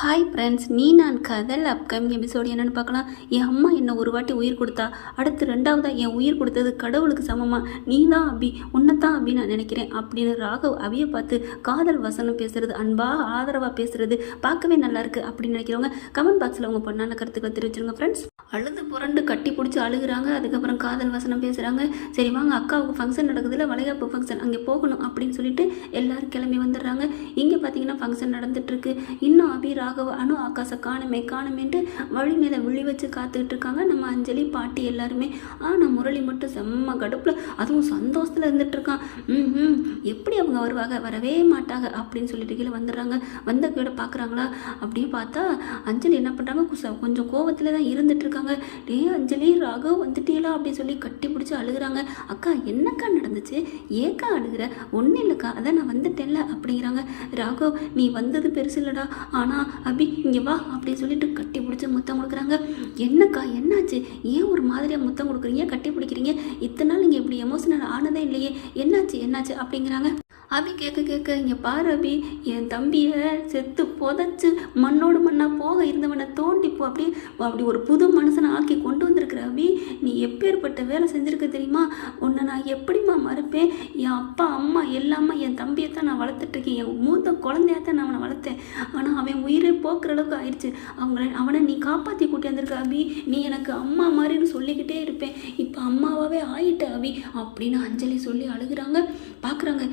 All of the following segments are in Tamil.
ஹாய் ஃப்ரெண்ட்ஸ் நீ நான் கதல் அப்கமிங் எபிசோடு என்னென்னு பார்க்கலாம். என் அம்மா என்னை ஒரு வாட்டி உயிர் கொடுத்தா அடுத்து ரெண்டாவதாக என் உயிர் கொடுத்தது கடவுளுக்கு சமமாக நீ தான் அபி உன்னைத்தான் அபி நான் நினைக்கிறேன் அப்படின்னு ராகவ் அபியை பார்த்து காதல் வசனம் பேசுறது அன்பாக ஆதரவாக பேசுறது பார்க்கவே நல்லாருக்கு அப்படின்னு நினைக்கிறவங்க கமெண்ட் பாக்ஸில் உங்கள் பொண்ணான கருத்துக்களை தெரிவிச்சிருங்க ஃப்ரெண்ட்ஸ் அழுது புரண்டு கட்டி பிடிச்சி அழுகுறாங்க அதுக்கப்புறம் காதல் வசனம் பேசுகிறாங்க சரி வாங்க அக்காவுக்கு ஃபங்க்ஷன் நடக்குதுல வளைகாப்பு ஃபங்க்ஷன் அங்கே போகணும் அப்படின்னு சொல்லிட்டு எல்லாரும் கிளம்பி வந்துடுறாங்க. இங்கே பார்த்தீங்கன்னா ஃபங்க்ஷன் நடந்துட்டுருக்கு இன்னும் அபி ராகவ அனு ஆகாசை காணுமே காணுமேன்ட்டு வழி மேலே விழி வச்சு காத்துக்கிட்டு இருக்காங்க. நம்ம அஞ்சலி பாட்டி எல்லாருமே. ஆனால் முரளி மட்டும் செம்ம கடுப்பில் அதுவும் சந்தோஷத்தில் இருந்துட்டு இருக்கான். ம் எப்படி அவங்க வருவாங்க? வரவே மாட்டாங்க அப்படின்னு சொல்லிட்டு கீழே வந்துடுறாங்க. வந்த கீழே பார்க்குறாங்களா அப்படியே பார்த்தா அஞ்சலி என்ன பண்ணுறாங்க கொஞ்சம் கோவத்தில் தான் இருந்துட்டு இருக்காங்க. டே அஞ்சலி ராகவ் வந்துட்டீங்களா? அப்படின்னு சொல்லி கட்டி பிடிச்சி அழுகுறாங்க. அக்கா என்னக்கா நடந்துச்சு? ஏக்கா அழுகுற? ஒன்றும் இல்லைக்கா அதான் நான் வந்துட்டேன்ல அப்படிங்கிறாங்க. ராகவ் நீ வந்தது பெருசு இல்லடா ஆனால் அபி இங்கே வா அப்படின்னு சொல்லிட்டு கட்டி பிடிச்சி முத்தம் கொடுக்குறாங்க. என்னக்கா என்னாச்சு? ஏன் ஒரு மாதிரியாக முத்தம் கொடுக்குறீங்க? கட்டி பிடிக்கிறீங்க? இத்தனை நாள் நீங்கள் இப்படி எமோஷனல் ஆனதே இல்லையே. என்னாச்சு என்னாச்சு? அப்படிங்கிறாங்க. அபி கேட்க கேட்க இங்கே பாரு அபி என் தம்பியை செத்து புதைச்சி மண்ணோடு மண்ணாக போக இருந்தவனை தோண்டி போ அப்படி அப்படி ஒரு புது மனுஷனை ஆக்கி கொண்டு வந்திருக்கிற அபி நீ எப்பேற்பட்ட வேலை செஞ்சுருக்க தெரியுமா? உன்னை நான் எப்படிம்மா மறுப்பேன்? என் அப்பா அம்மா எல்லாமே என் தம்பியை தான் நான் வளர்த்துட்ருக்கேன் என் மூத்த குழந்தைய தான் நான் அவனை வளர்த்தேன். ஆனால் அவன் உயிரை போக்குற அளவுக்கு ஆயிடுச்சு அவங்கள அவனை நீ காப்பாற்றி கூட்டியாந்துருக்க அபி நீ எனக்கு அம்மா மாதிரின்னு சொல்லிக்கிட்டே இருப்பேன். இப்போ அம்மாவாகவே ஆயிட்ட அபி அப்படின்னு அஞ்சலி சொல்லி அழுகுறாங்க. பார்க்குறாங்க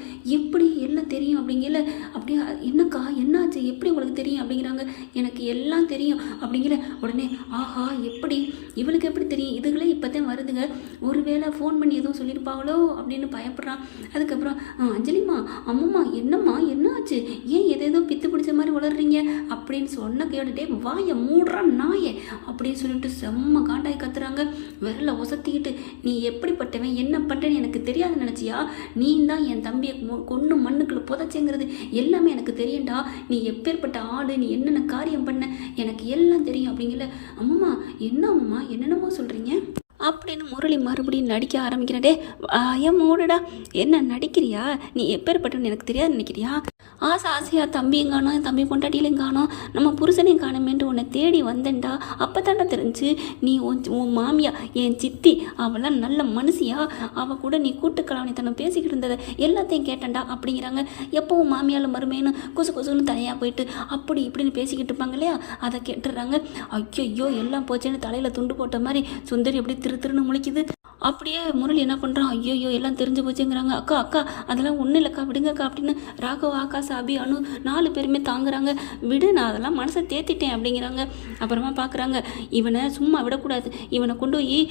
எப்படி எல்லாம் தெரியும் அப்படிங்கல அப்படியே என்னக்கா என்னாச்சு? எப்படி உங்களுக்கு தெரியும்? அப்படிங்கிறாங்க. எனக்கு எல்லாம் தெரியும். அப்படிங்கிற உடனே ஆஹா எப்படி? இவளுக்கு எப்படி தெரியும்? இதுகளே இப்போ தான் வருதுங்க. ஒருவேளை ஃபோன் பண்ணி எதுவும் சொல்லியிருப்பாங்களோ அப்படின்னு பயப்படுறான். அதுக்கப்புறம் "ஆ, அஞ்சலிம்மா அம்மம்மா என்னம்மா என்னாச்சு? ஏன் எதேதோ பித்து பிடிச்ச மாதிரி வளர்றீங்க? அப்படின்னு சொன்ன கேட்டுட்டே வாயை மூடுறான் நாயே அப்படின்னு சொல்லிட்டு செம்ம காண்டாய் கத்துறாங்க. விரல ஒசத்திக்கிட்டு நீ எப்படிப்பட்டவன்? என்ன பண்ணுறேன்னு எனக்கு தெரியாது நினச்சியா? நீ தான் என் தம்பியை கொன்று மண்ணுக்குள்ளே மண்ணுக்குள்ள புதைச்சேங்கிறது எல்லாமே எனக்கு தெரியும்டா. நீ எப்பேற்பட்ட ஆடு நீ என்னென்ன காரியம் பண்ண? எனக்கு எல்லாம் தெரியும் அப்படிங்கல. அம்மா என்ன அம்மா என்னென்னமோ சொல்கிறீங்க அப்படின்னு முரளி மறுபடியும் நடிக்க ஆரம்பிக்கிறடே ஏன் மூடுடா. என்ன நடிக்கிறியா? நீ எப்பேற்பட்டவன் எனக்கு தெரியாது நினைக்கிறியா? ஆசை ஆசையாக தம்பியும் காணோம் தம்பி பொண்டாட்டியிலையும் காணும். நம்ம புருஷனையும் காணமேன்ட்டு உன்னை தேடி வந்தேன்டா. அப்போ தாண்டா தெரிஞ்சு நீ உன் உன் மாமியா என் சித்தி அவளாம் நல்ல மனுஷியா? அவள் கூட நீ கூட்டுக்கலாவணி தன்னை பேசிக்கிட்டு இருந்ததை எல்லாத்தையும் கேட்டேன்டா அப்படிங்கிறாங்க. எப்பவும் மாமியால் மருமைன்னு கொசு கொசுன்னு தனியாக போயிட்டு அப்படி இப்படின்னு பேசிக்கிட்டு இருப்பாங்க இல்லையா? அதை கேட்டுடுறாங்க ஐயோ எல்லாம் போச்சேன்னு தலையில் துண்டு போட்ட மாதிரி சுந்தரி எப்படி திரு திருன்னு முழிக்குது. அப்படியே முரளி என்ன பண்ணுறான் ஐயோயோ எல்லாம் தெரிஞ்சு போச்சுங்கிறாங்க. அக்கா அக்கா அதெல்லாம் ஒன்றும் இல்லைக்கா விடுங்கக்கா அப்படின்னு ராகவ் ஆகாஷ் அபி அனு நாலு பேருமே தாங்குறாங்க. விடு நான் அதெல்லாம் மனசை தேத்திட்டேன் அப்படிங்கிறாங்க. அப்புறமா பார்க்குறாங்க இவனை சும்மா விடக்கூடாது. இவனை கொண்டு போய்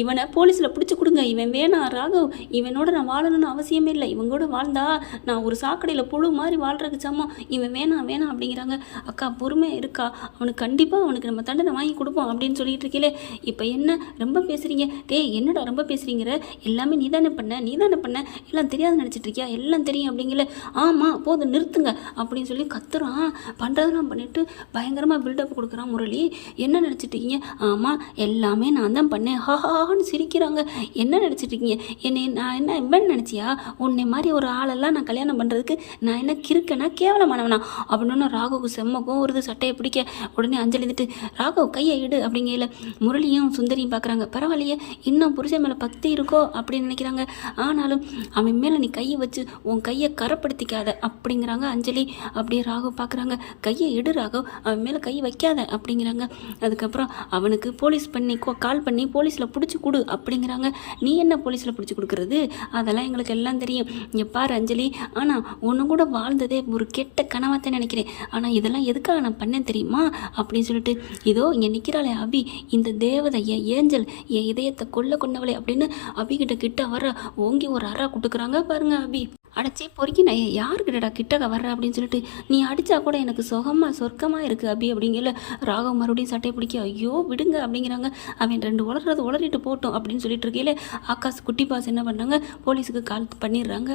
இவனை போலீஸில் பிடிச்சி கொடுங்க. இவன் வேணாம் ராகவ் இவனோட நான் வாழணும்னு அவசியமே இல்லை. இவன் கூட வாழ்ந்தா நான் ஒரு சாக்கடையில் புழு மாதிரி வாழ்றதுக்கு சமம். இவன் வேணாம் வேணாம் அப்படிங்கிறாங்க. அக்கா பொறுமையாக இருக்கா? அவனுக்கு கண்டிப்பாக அவனுக்கு நம்ம தண்டனை வாங்கி கொடுப்போம் அப்படின்னு சொல்லிட்டு இருக்கீங்களே இப்போ என்ன? ரொம்ப பேசுகிறீங்க டேய் என்னடா ரொம்ப பேசுகிறீங்கிற எல்லாமே நீ தானே பண்ண நீ தானே பண்ண. எல்லாம் தெரியாது நினச்சிட்டு இருக்கியா? எல்லாம் தெரியும் அப்படிங்கல ஆமாம் போதும் நிறுத்துங்க அப்படின்னு சொல்லி கத்துறான். பண்ணுறதெல்லாம் பண்ணிட்டு பயங்கரமாக பில்டப் கொடுக்குறான் முரளி. என்ன நினச்சிட்டு இருக்கீங்க? ஆமாம் எல்லாமே நான் தான் பண்ணேன். ஹாஹான்னு சிரிக்கிறாங்க. என்ன நினச்சிட்டு இருக்கீங்க என்னை நான் என்ன இவன் நினச்சியா? உன்னை மாதிரி ஒரு ஆளெல்லாம் நான் கல்யாணம் பண்ணுறதுக்கு நான் என்ன கிறுக்கனா கேவலமானவனா? அப்படின்னு ராகுவுக்கு செம்மக்கும் வருது சட்டையை பிடிக்க உடனே அஞ்சலிந்துட்டு ராகவ் கையை இடு அப்படிங்கையில் முரளியும் சுந்தரியும் பார்க்குறாங்க பரவாயில்லையே இன்னும் புருஷன் மேலே பக்தி இருக்கோ? அப்படின்னு நினைக்கிறாங்க. ஆனாலும் அவன் மேலே நீ கையை வச்சு உன் கையை கரப்படுத்திக்காத அப்படிங்கிறாங்க அஞ்சலி. அப்படியே ராகவ் பார்க்குறாங்க கையை இடு ராகவ் அவன் மேலே கை வைக்காத அப்படிங்கிறாங்க. அதுக்கப்புறம் அவனுக்கு போலீஸ் பண்ணி கோ- கால் பண்ணி போலீஸில் பிடிச்சி கொடு அப்படிங்கிறாங்க. நீ என்ன போலீஸில் பிடிச்சி கொடுக்குறது? அதெல்லாம் எங்களுக்கு எல்லாம் தெரியும். இங்கே பாரு அஞ்சலி. ஆனால் ஒன்று கூட வாழ்ந்ததே ஒரு கெட்ட கனவாக தான் நினைக்கிறேன். ஆனால் இதெல்லாம் எதுக்காக நான் பண்ணேன் தெரியுமா? அப்படின்னு சொல்லிட்டு இதோ இங்கே நிற்கிறாளே அபி. இந்த தேவதை என் ஏஞ்சல் என் இதயத்தை கொல்ல கொண்டவளே அப்படின்னு அபிகிட்ட கிட்ட வர ஓங்கி ஒரு அறா கொடுக்குறாங்க பாருங்க அபி. அடைச்சி பொறுக்கி நான் யாருக்கிட்டடா கிட்டக்க வர்ற அப்படின்னு சொல்லிட்டு நீ அடித்தா கூட எனக்கு சுகமாக சொர்க்கமாக இருக்குது அபி அப்படிங்கல ராகவ் மறுபடியும் சட்டையை பிடிக்க ஐயோ விடுங்க அப்படிங்கிறாங்க. அவன் ரெண்டு உளறது உளறிட்டு போட்டோம் அப்படின்னு சொல்லிட்டு இருக்கையில ஆகாஷ் குட்டி பாஸ் என்ன பண்ணாங்க? போலீஸுக்கு கால் பண்ணிடுறாங்க.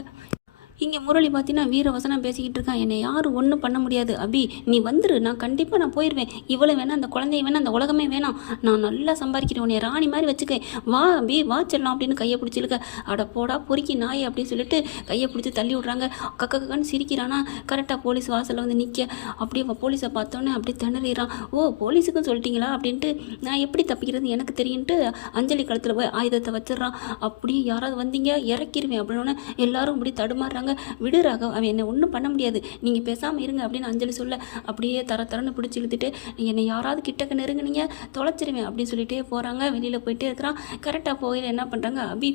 இங்கே முரளி பார்த்தீங்கன்னா வீரவசனம் பேசிக்கிட்டு இருக்கான் என்னை யாரும் ஒன்றும் பண்ண முடியாது அபி. நீ வந்துரு நான் கண்டிப்பாக நான் போயிடுவேன் இவ்வளோ வேணாம் அந்த குழந்தைய வேணாம் அந்த உலகமே வேணாம். நான் நல்லா சம்பாதிக்கிறேன் உன்னை ராணி மாதிரி வச்சுக்க. வா அபி வா செல்லாம் அப்படின்னு கையை பிடிச்சிருக்க. அட போடா பொறுக்கி நாய் அப்படின்னு சொல்லிட்டு கையை பிடிச்சி தள்ளி விட்றாங்க. கக்க கக்கன்னு சிரிக்கிறானா. கரெக்டாக போலீஸ் வாசலில் வந்து நிற்க அப்படியே போலீஸை பார்த்தோன்னே அப்படியே திணறான் ஓ போலீஸுக்கும் சொல்லிட்டீங்களா? அப்படின்ட்டு நான் எப்படி தப்பிக்கிறது? எனக்கு தெரியுன்ட்டு அஞ்சலி கழுத்தில் போய் ஆயுதத்தை வச்சிடுறான். அப்படியே யாராவது வந்தீங்க இறக்கிருவேன் அப்படின்னு எல்லாரும் இப்படி தடுமாறுறாங்க. விடு ராகவ் அவன் என்னை ஒன்றும் பண்ண முடியாது. நீங்கள் பேசாமல் இருங்க அப்படின்னு அஞ்சலி சொல்ல அப்படியே தர தரன்னு பிடிச்சி இழுத்துட்டு நீங்கள் என்னை யாராவது கிட்டக்க நெருங்குனீங்க தொலைச்சிருவேன் அப்படின்னு சொல்லிட்டே போகிறாங்க வெளியில் போயிட்டே இருக்கிறான். கரெக்டாக போகையில் என்ன பண்ணுறாங்க அபி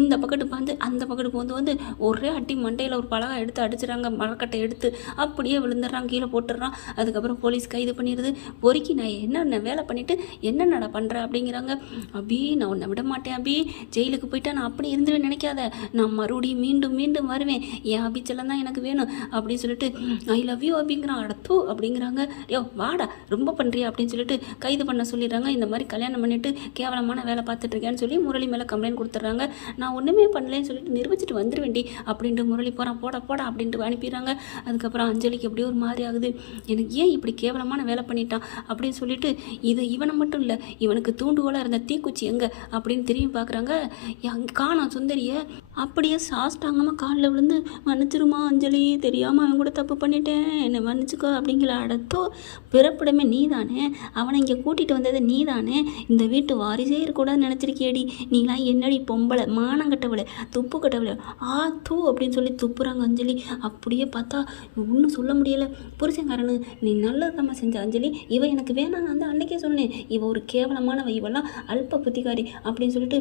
இந்த பக்கத்து பாந்து அந்த பக்கத்து போந்து வந்து ஒரே அட்டி மண்டையில் ஒரு பலகா எடுத்து அடிச்சிடறாங்க. மரக்கட்டை எடுத்து அப்படியே விழுந்துடுறான். கீழே போட்டுடுறான். அதுக்கப்புறம் போலீஸ் கைது பண்ணிடுது. பொறுக்கி நான் என்னென்ன வேலை பண்ணிவிட்டு என்னென்னடா பண்ணுறேன் அப்படிங்கிறாங்க. அபி நான் உன்னை விட மாட்டேன் அபி. ஜெயிலுக்கு போயிட்டா நான் அப்படி இருந்துருவேன் நினைக்காத. நான் மறுபடியும் மீண்டும் மீண்டும் வருவேன். என் அபிச்சலம் தான் எனக்கு வேணும் அப்படின்னு சொல்லிட்டு ஐ லவ் யூ அப்படிங்கிறான். அடத்து அப்படிங்கிறாங்க. யோ வாடா ரொம்ப பண்ணுறியா அப்படின்னு சொல்லிட்டு கைது பண்ண சொல்லிடுறாங்க. இந்த மாதிரி கல்யாணம் பண்ணிட்டு கேவலமான வேலை பார்த்துட்ருக்கேன்னு சொல்லி முரளி மேலே கம்ப்ளைண்ட் கொடுத்துட்றாங்க. நான் ஒன்றுமே பண்ணலன்னு சொல்லிட்டு நிரூபிச்சிட்டு வந்துடுவேண்டி அப்படின்ட்டு முரளி போகிறான் போட போடா அப்படின்ட்டு அனுப்பிடுறாங்க. அதுக்கப்புறம் அஞ்சலிக்கு அப்படியே ஒரு மாதிரி ஆகுது. எனக்கு ஏன் இப்படி கேவலமான வேலை பண்ணிட்டான்? அப்படின்னு சொல்லிட்டு இது இவனை மட்டும் இல்லை இவனுக்கு தூண்டுகோலாக இருந்த தீக்குச்சி எங்கே? அப்படின்னு திரும்பி பார்க்குறாங்க காணும் சுந்தரியை. அப்படியே சாஸ்டாங்கமாக காலில் விழுந்து மன்னிச்சிருமா அஞ்சலி. தெரியாமல் அவன் கூட தப்பு பண்ணிட்டேன். என்னை மன்னிச்சுக்கோ அப்படிங்கிற அடத்தோ பிறப்பிடமே நீ தானே அவனை இங்கே கூட்டிகிட்டு வந்தது நீ தானே இந்த வீட்டு வாரிசே இருக்கக்கூடாதுன்னு நினச்சிருக்கியடி. நீலாம் என்னடி பொம்பளை மானங்கட்டவளை துப்பு கட்டவளை. ஆ தூ அப்படின்னு சொல்லி துப்புறாங்க அஞ்சலி. அப்படியே பார்த்தா ஒன்றும் சொல்ல முடியலை. புருஷங்காரனு நீ நல்லதாம்மா செஞ்ச அஞ்சலி. இவ எனக்கு வேணாம். நான் வந்து அன்னைக்கே சொன்னேன். இவ ஒரு கேவலமானவ. இவெல்லாம் அல்ப புத்திகாரி. அப்படின்னு சொல்லிட்டு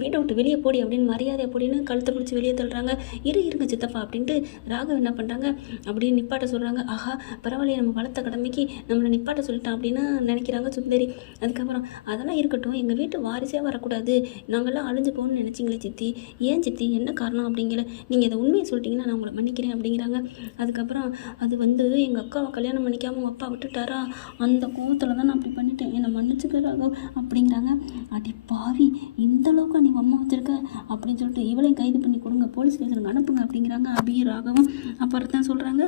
வீட்டை விட்டு வெளியே போடி அப்படின்னு மரியாதை அப்படின்னு கழுத்தை பிடிச்சி வெளியே தள்ளுறாங்க. இரு இருங்க சித்தப்பா அப்படின்ட்டு ராகவ் என்ன பண்ணுறாங்க அப்படியே நிப்பாட்ட சொல்கிறாங்க ஆஹா பரவாயில்லையே நம்ம வளர்த்த கடமைக்கு நம்மளை நிப்பாட்ட சொல்லிட்டான் அப்படின்னு நினைக்கிறாங்க சுந்தரி. அதுக்கப்புறம் அதெல்லாம் இருக்கட்டும் எங்கள் வீட்டு வாரிசே வரக்கூடாது. நாங்கள்லாம் அழிஞ்சு போகணும்னு நினச்சிங்களே சித்தி. ஏன் சித்தி? என்ன காரணம்? அப்படிங்கிற நீங்கள் இதை உண்மையை சொல்லிட்டீங்கன்னா நான் உங்களை மன்னிக்கிறேன் அப்படிங்கிறாங்க. அதுக்கப்புறம் அது வந்து எங்கள் அக்காவை கல்யாணம் பண்ணிக்காமல் உங்கள் அப்பா விட்டுட்டாரா? அந்த கோவத்தில் தான் நான் அப்படி பண்ணிட்டேன். என்னை மன்னிச்சுக்க ராகவ் அப்படிங்கிறாங்க. அடி பாவி இந்த அளவுக்கு நீ அம்மா வச்சிருக்க? அப்படின்னு சொல்லிட்டு இவளையும் கைது பண்ணி கொடுங்க. போலீஸ் ஸ்டேஷனுக்கு அனுப்புங்க அப்படிங்கிறாங்க. அபி ராகவும் அப்புறம் தான் சொல்கிறாங்க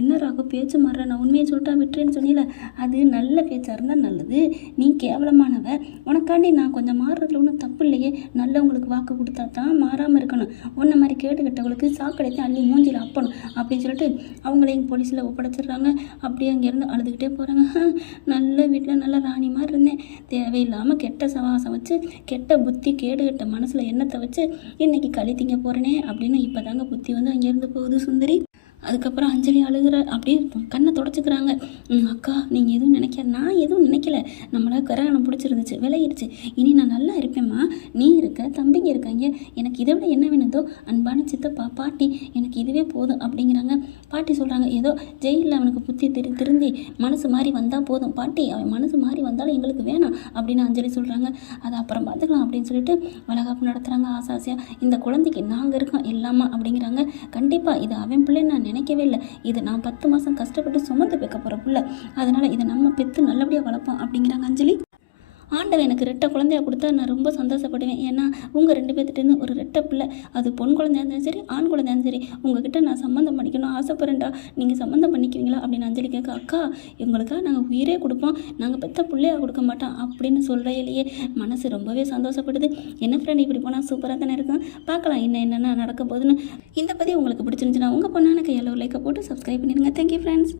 என்ன ராகவ் பேச்சு மாறுற நான் உண்மையை சொல்லிட்டா விட்டுறேன்னு சொன்னீல. அது நல்ல பேச்சாக இருந்தால் நல்லது. நீ கேவலமானவ. உனக்காண்டி நான் கொஞ்சம் மாறுறதுல ஒன்றும் தப்பு இல்லையே நல்லவங்களுக்கு வாக்கு கொடுத்தா தான் மாறாமல் இருக்கணும். உன்ன மாதிரி கேட்டுக்கிட்டவங்களுக்கு சாக்கடைத்து அள்ளி மூஞ்சில் அப்பணும். அப்படின்னு சொல்லிட்டு அவங்களையும் போலீஸில் ஒப்படைச்சிடுறாங்க. அப்படியே அங்கேருந்து அழுதுகிட்டே போகிறாங்க நல்ல வீட்டில் நல்ல ராணி மாதிரி இருந்தேன். தேவையில்லாமல் கெட்ட சவாசம் வச்சு கெட்ட புத்தி கேடு கெட்ட மனசில் எண்ணத்தை வச்சு இன்றைக்கி களி திங்க போகிறேன் அப்படின்னு இப்போ தாங்க புத்தி வந்து அங்கேருந்து போகுது சுந்தரி. அதுக்கப்புறம் அஞ்சலி அழுகிற அப்படியே கண்ணை தொடச்சிக்கிறாங்க. அக்கா நீங்கள் எதுவும் நினைக்க நான் எதுவும் நினைக்கல. நம்மளா கரகணம் பிடிச்சிருந்துச்சு விளையிடுச்சு இனி நான் நல்லா இருப்பேம்மா. நீ இருக்க தம்பிங்க இருக்காங்க. எனக்கு இதை விட என்ன வேணுதோ? அன்பான சித்தப்பா பாட்டி எனக்கு இதுவே போதும் அப்படிங்கிறாங்க. பாட்டி சொல்கிறாங்க ஏதோ ஜெயிலில் அவனுக்கு புத்தி திரு திருந்தி மனசு மாதிரி வந்தால் போதும். பாட்டி அவன் மனசு மாதிரி வந்தாலும் எங்களுக்கு வேணாம் அப்படின்னு அஞ்சலி சொல்கிறாங்க அதை அப்புறம் பார்த்துக்கலாம் அப்படின்னு சொல்லிட்டு வளகாப்பு நடத்துகிறாங்க ஆசை ஆசையாக இந்த குழந்தைக்கு நாங்கள் இருக்கோம் எல்லாமா அப்படிங்கிறாங்க. கண்டிப்பாக இது அவன் பிள்ளை நான் நினைக்கவே இல்லை. இது நான் பத்து மாதம் கஷ்டப்பட்டு சுமந்து வைக்க போகிற பிள்ளை. அதனால் இதை நம்ம பெற்று நல்லபடியாக வளர்ப்போம் அப்படிங்கிறாங்க அஞ்சலி. ஆண்டவன் எனக்கு ரெட்டை குழந்தைய கொடுத்தா நான் ரொம்ப சந்தோஷப்படுவேன். ஏன்னா உங்கள் ரெண்டு பேர்த்துட்டேருந்து ஒரு ரெட்டை பிள்ளை அது பொன் குழந்தையா இருந்தாலும் சரி ஆண் குழந்தையா இருந்தாலும் சரி உங்ககிட்ட நான் சம்மந்தம் பண்ணிக்கணும் ஆசைப்படுறேன்டா நீங்கள் சம்மந்தம் பண்ணிக்குவீங்களா அப்படின்னு அஞ்சலி கேட்க அக்கா எங்களுக்காக நாங்கள் உயிரே கொடுப்போம் நாங்கள் பெத்த பிள்ளையாக கொடுக்க மாட்டோம் அப்படின்னு சொல்கிறையிலேயே மனசு ரொம்பவே சந்தோஷப்படுது. என்ன ஃப்ரெண்ட் இப்படி போனால் சூப்பராக தானே இருக்கும்? பார்க்கலாம் என்ன என்னென்ன நடக்க போகுதுன்னு. இந்த பதிவு உங்களுக்கு பிடிச்சிருந்துச்சுன்னா உங்கள் பொண்ணான கையில் லைக்கை போட்டு சப்ஸ்கிரைப் பண்ணிடுங்க. Thank you friends